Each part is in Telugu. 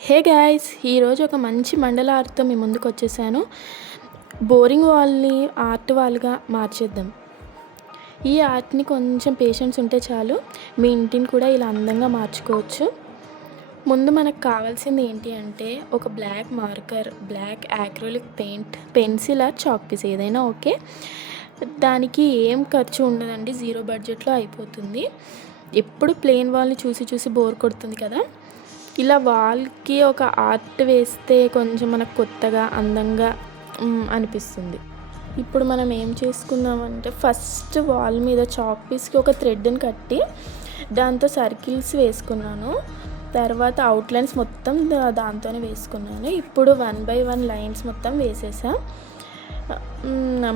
హే గాయ్స్, ఈరోజు ఒక మంచి మండల ఆర్ట్తో మీ ముందుకు వచ్చేసాను. Boring వాల్ని art వాల్గా మార్చేద్దాం. ఈ ఆర్ట్ని కొంచెం పేషెన్స్ ఉంటే చాలు, మీ ఇంటిని కూడా ఇలా అందంగా మార్చుకోవచ్చు. ముందు మనకు కావాల్సింది ఏంటి అంటే ఒక black marker, black acrylic paint, pencil or chalk piece ఏదైనా ఓకే. దానికి ఏం ఖర్చు ఉండదండి, 0 బడ్జెట్లో అయిపోతుంది. ఎప్పుడు ప్లెయిన్ వాల్ని చూసి చూసి బోర్ కొడుతుంది కదా, ఇలా వాల్కి ఒక ఆర్ట్ వేస్తే కొంచెం మనకు కొత్తగా అందంగా అనిపిస్తుంది. ఇప్పుడు మనం ఏం చేసుకుందామంటే ఫస్ట్ వాల్ మీద చాక్ పీస్కి ఒక థ్రెడ్ని కట్టి దాంతో సర్కిల్స్ వేసుకున్నాను. తర్వాత అవుట్లైన్స్ మొత్తం దాంతోనే వేసుకున్నాను. ఇప్పుడు 1 by 1 లైన్స్ మొత్తం వేసేసా.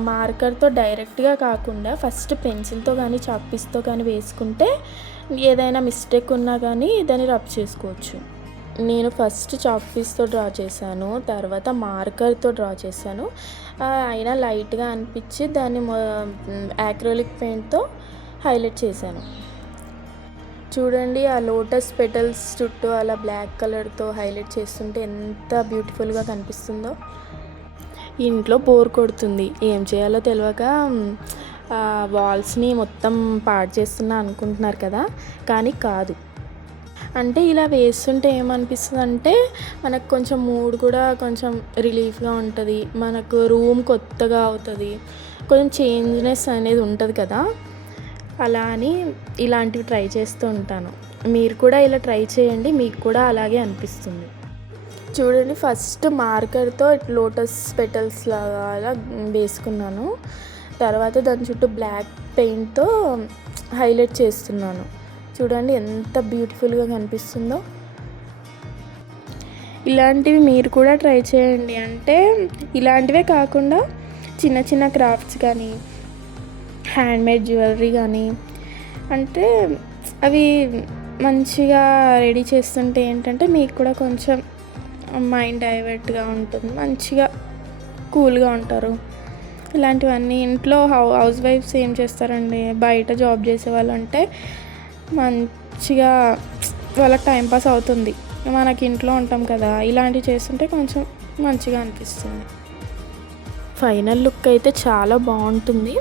మార్కర్తో డైరెక్ట్గా కాకుండా ఫస్ట్ పెన్సిల్తో కానీ చాక్ పీస్తో కానీ వేసుకుంటే ఏదైనా మిస్టేక్ ఉన్నా కానీ దాన్ని రబ్ చేసుకోవచ్చు. నేను ఫస్ట్ చాక్ పీస్తో డ్రా చేశాను, తర్వాత మార్కర్తో డ్రా చేశాను. అయినా లైట్గా అనిపించి దాన్ని యాక్రిలిక్ పెయింట్తో హైలైట్ చేశాను. చూడండి, ఆ లోటస్ పెటల్స్ చుట్టూ అలా బ్లాక్ కలర్తో హైలైట్ చేస్తుంటే ఎంత బ్యూటిఫుల్గా కనిపిస్తుందో. ఇంట్లో బోర్ కొడుతుంది, ఏం చేయాలో తెలియక వాల్స్ని మొత్తం పాడు చేస్తున్నా అనుకుంటున్నారు కదా, కానీ కాదు. అంటే ఇలా వేస్తుంటే ఏమనిపిస్తుంది అంటే మనకు కొంచెం మూడ్ కూడా కొంచెం రిలీఫ్గా ఉంటుంది, మనకు రూమ్ కొత్తగా అవుతుంది, కొంచెం చేంజ్నెస్ అనేది ఉంటుంది కదా. అలా అని ఇలాంటివి ట్రై చేస్తూ ఉంటాను. మీరు కూడా ఇలా ట్రై చేయండి, మీకు కూడా అలాగే అనిపిస్తుంది. చూడండి, ఫస్ట్ మార్కర్తో లోటస్ పెటల్స్ లాగా వేసుకున్నాను. తర్వాత దాని చుట్టూ బ్లాక్ పెయింట్తో హైలైట్ చేస్తున్నాను. చూడండి ఎంత బ్యూటిఫుల్గా కనిపిస్తుందో. ఇలాంటివి మీరు కూడా ట్రై చేయండి. అంటే ఇలాంటివే కాకుండా చిన్న చిన్న క్రాఫ్ట్స్ కానీ, హ్యాండ్మేడ్ జ్యువెలరీ కానీ, అంటే అవి మంచిగా రెడీ చేస్తుంటే ఏంటంటే మీకు కూడా కొంచెం మైండ్ డైవర్ట్గా ఉంటుంది, మంచిగా కూల్గా ఉంటారు. ఇలాంటివన్నీ ఇంట్లో హౌస్ వైఫ్స్ ఏం చేస్తారండి, బయట జాబ్ చేసే వాళ్ళు అంటే మంచిగా వాళ్ళకి టైంపాస్ అవుతుంది. మనకి ఇంట్లో ఉంటాం కదా, ఇలాంటివి చేస్తుంటే కొంచెం మంచిగా అనిపిస్తుంది. ఫైనల్ లుక్ అయితే చాలా బాగుంటుంది.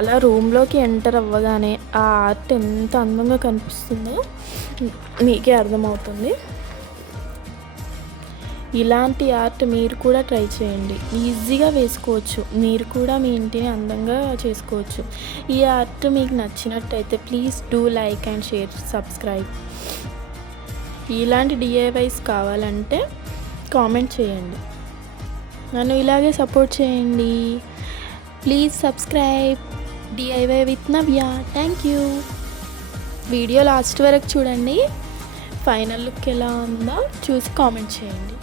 అలా రూమ్లోకి ఎంటర్ అవ్వగానే ఆ ఆర్ట్ ఎంత అందంగా కనిపిస్తుందో మీకే అర్థమవుతుంది. ఇలాంటి ఆర్ట్ మీరు కూడా ట్రై చేయండి, ఈజీగా వేసుకోవచ్చు. మీరు కూడా మీ ఇంటిని అందంగా చేసుకోవచ్చు. ఈ ఆర్ట్ మీకు నచ్చినట్టయితే please do like and share, subscribe. ఇలాంటి డిఐవైస్ కావాలంటే కామెంట్ చేయండి, నన్ను ఇలాగే సపోర్ట్ చేయండి. Please subscribe DIY with Navya. Thank you. Video last వరకు చూడండి, ఫైనల్ లుక్ ఎలా ఉందో చూసి కామెంట్ చేయండి.